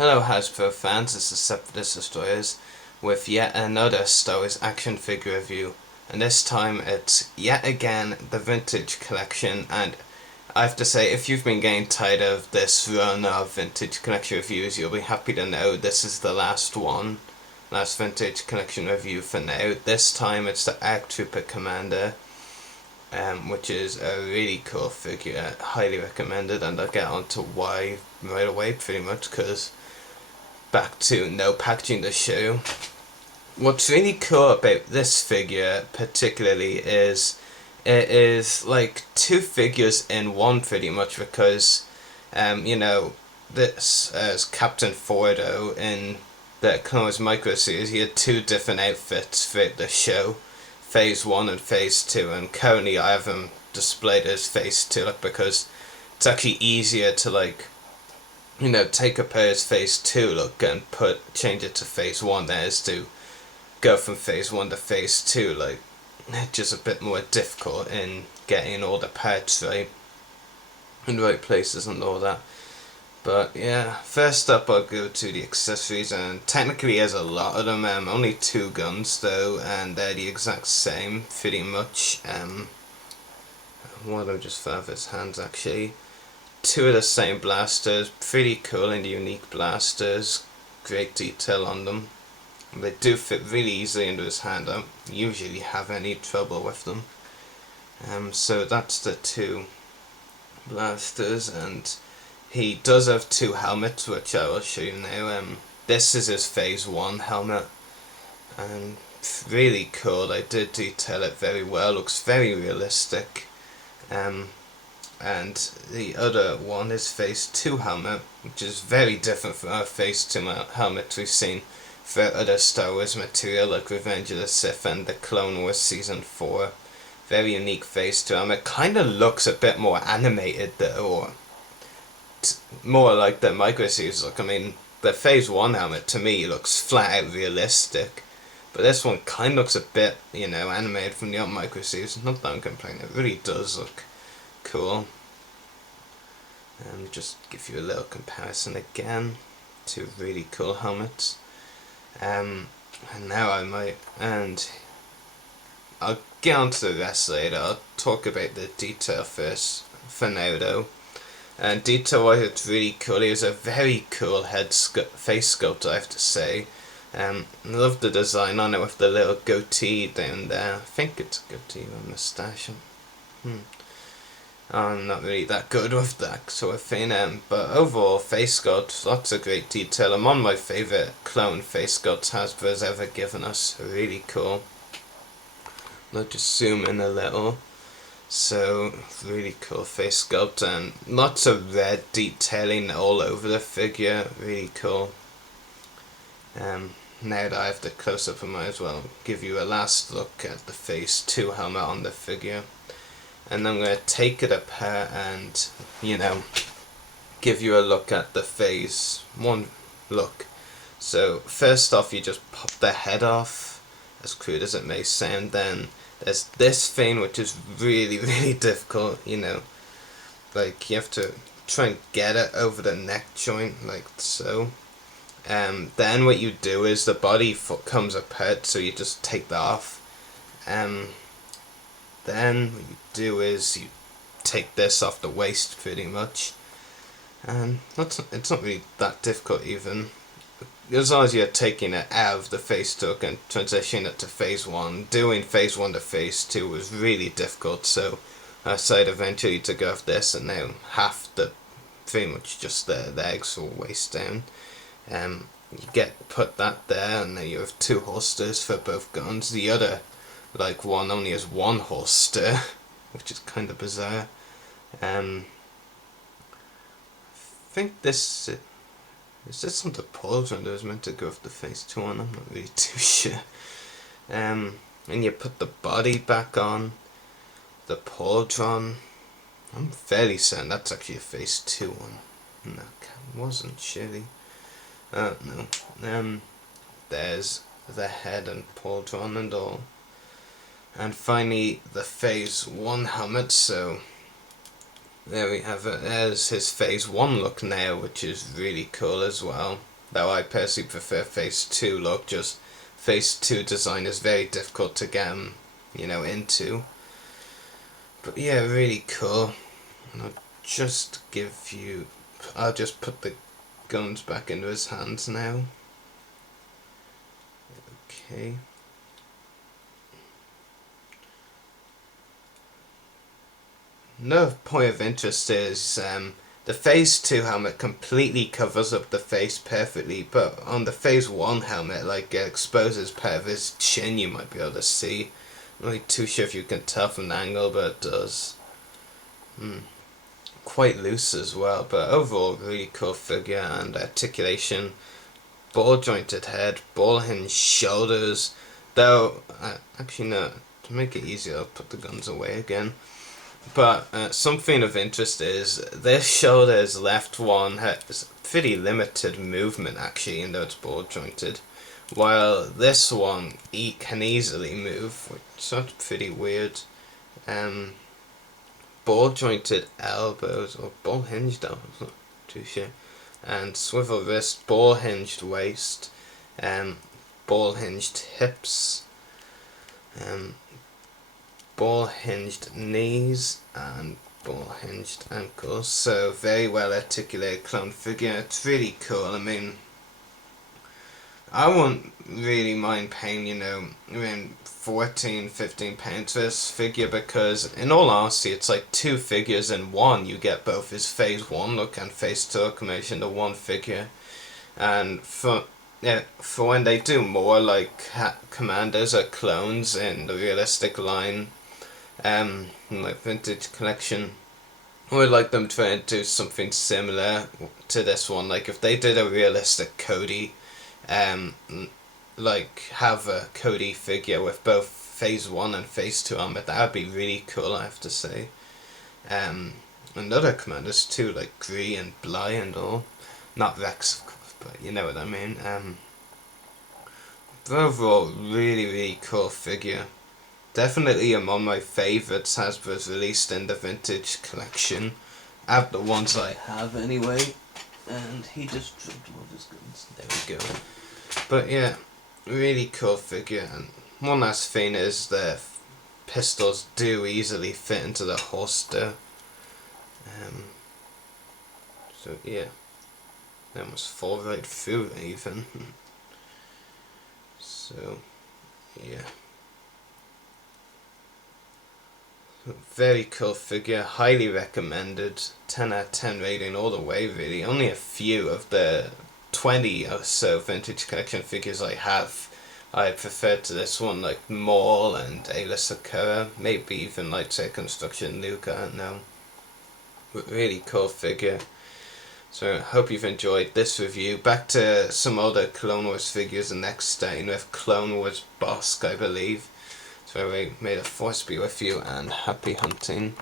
Hello Hasbro fans, this is Separatist Destroyers with yet another Star Wars action figure review, and this time it's yet again the vintage collection. And I have to say, if you've been getting tired of this run of vintage collection reviews, you'll be happy to know this is the last vintage collection review for now. This time it's the ARC Trooper Commander, which is a really cool figure, highly recommended, and I'll get on to why right away pretty much, because back to no packaging to show. What's really cool about this figure particularly is it is like two figures in one pretty much, because this as Captain Fordo in the Clone Wars Micro Series, he had two different outfits throughout the show, Phase 1 and Phase 2, and currently I have him displayed as Phase 2 because it's actually easier to take a pair's Phase 2 look and change it to Phase 1 than it is to go from Phase 1 to Phase 2. It's just a bit more difficult in getting all the parts right in the right places and all that. But yeah, first up I'll go to the accessories, and technically there's a lot of them, only two guns though, and they're the exact same pretty much. One of them just fell off his hands actually. Two of the same blasters, pretty cool and unique blasters, great detail on them. They do fit really easily into his hand. I don't usually have any trouble with them. So that's the two blasters, and he does have two helmets, which I will show you now. This is his Phase 1 helmet, and really cool. They did detail it very well, looks very realistic. And the other one is Phase 2 helmet, which is very different from our Phase 2 helmet we've seen for other Star Wars material like Revenge of the Sith and the Clone Wars Season 4. Very unique Phase 2 helmet. Kind of looks a bit more animated though, or more like the Micro Series look. I mean, the Phase 1 helmet to me looks flat out realistic, but this one kind of looks a bit, animated from the old Micro Series. Not that I'm complaining, it really does look cool. And just give you a little comparison again. Two really cool helmets. And now I'll get on to the rest later. I'll talk about the detail first for now though. And detail wise, it's really cool. He has a very cool face sculpt, I have to say. I love the design on it with the little goatee down there. I think it's a goatee or moustache. I'm not really that good with that sort of thing, but overall face sculpt, lots of great detail. I'm on my favourite clone face sculpts Hasbro's ever given us. Really cool. I'll just zoom in a little. So, really cool face sculpt, and lots of red detailing all over the figure. Really cool. Now that I have the close up, I might as well give you a last look at the Phase 2 helmet on the figure. And I'm going to take it apart and, give you a look at the Phase 1 look. So, first off, you just pop the head off, as crude as it may sound. Then there's this thing, which is really, really difficult, you have to try and get it over the neck joint, like so. Then what you do is the body comes apart, so you just take that off. Then what you do is you take this off the waist pretty much, and it's not really that difficult even, as long as you're taking it out of the Phase 2 and transitioning it to Phase 1. Doing Phase 1 to Phase 2 was really difficult, so I decided eventually to go with this, and now pretty much just the legs or waist down. You put that there, and then you have two holsters for both guns. The other one only has one holster, which is kind of bizarre. I think this is this on the pauldron that was meant to go with the Phase 2 on. I'm not really too sure. And you put the body back on the pauldron. I'm fairly certain that's actually a Phase 2 one. No, it wasn't surely. No. There's the head and pauldron and all. And finally the Phase 1 helmet. So there we have it. There's his Phase 1 look now, which is really cool as well. Though I personally prefer Phase 2 look, just Phase 2 design is very difficult to get into. But yeah, really cool. And I'll just put the guns back into his hands now. Okay. Another point of interest is the Phase 2 helmet completely covers up the face perfectly, but on the Phase 1 helmet, like, it exposes part of his chin you might be able to see. I'm not really too sure if you can tell from the angle, but it does. Quite loose as well, but overall really cool figure and articulation. Ball jointed head, ball hinged shoulders, though, actually no, to make it easier I'll put the guns away again. But something of interest is this shoulder's left one has pretty limited movement actually, even though it's ball jointed, while this one can easily move, which is pretty weird. Ball jointed elbows, or ball hinged elbows, not too sure, and swivel wrist, ball hinged waist, ball hinged hips, ball hinged knees, and ball hinged ankles. So very well articulated clone figure. It's really cool. I mean, I wouldn't really mind paying, around £14-15 for this figure, because in all honesty it's like two figures in one. You get both his Phase 1 look and Phase 2 look merged into one figure. And for when they do more like Commandos or clones in the realistic line, like Vintage Collection, I would like them to try and do something similar to this one. Like if they did a realistic Cody, like have a Cody figure with both Phase 1 and Phase 2 armor, that would be really cool, I have to say. And other commanders too, like Gree and Bly and all. Not Rex, of course, but you know what I mean. But overall, really, really cool figure. Definitely among my favourites Hasbro's released in the Vintage Collection. Out the ones I have anyway. And he just dropped all his guns. There we go. But yeah, really cool figure. And one last thing is the pistols do easily fit into the holster. So yeah, they almost fall right through even. So yeah. Very cool figure, highly recommended, 10 out of 10 rating all the way really. Only a few of the 20 or so Vintage Collection figures I have I prefer to this one, like Maul and Ayla Secura, maybe even like say Construction Luke, I don't know. But really cool figure. So I hope you've enjoyed this review. Back to some other Clone Wars figures the next day with Clone Wars Bossk, I believe. So anyway, may the force be with you and happy hunting.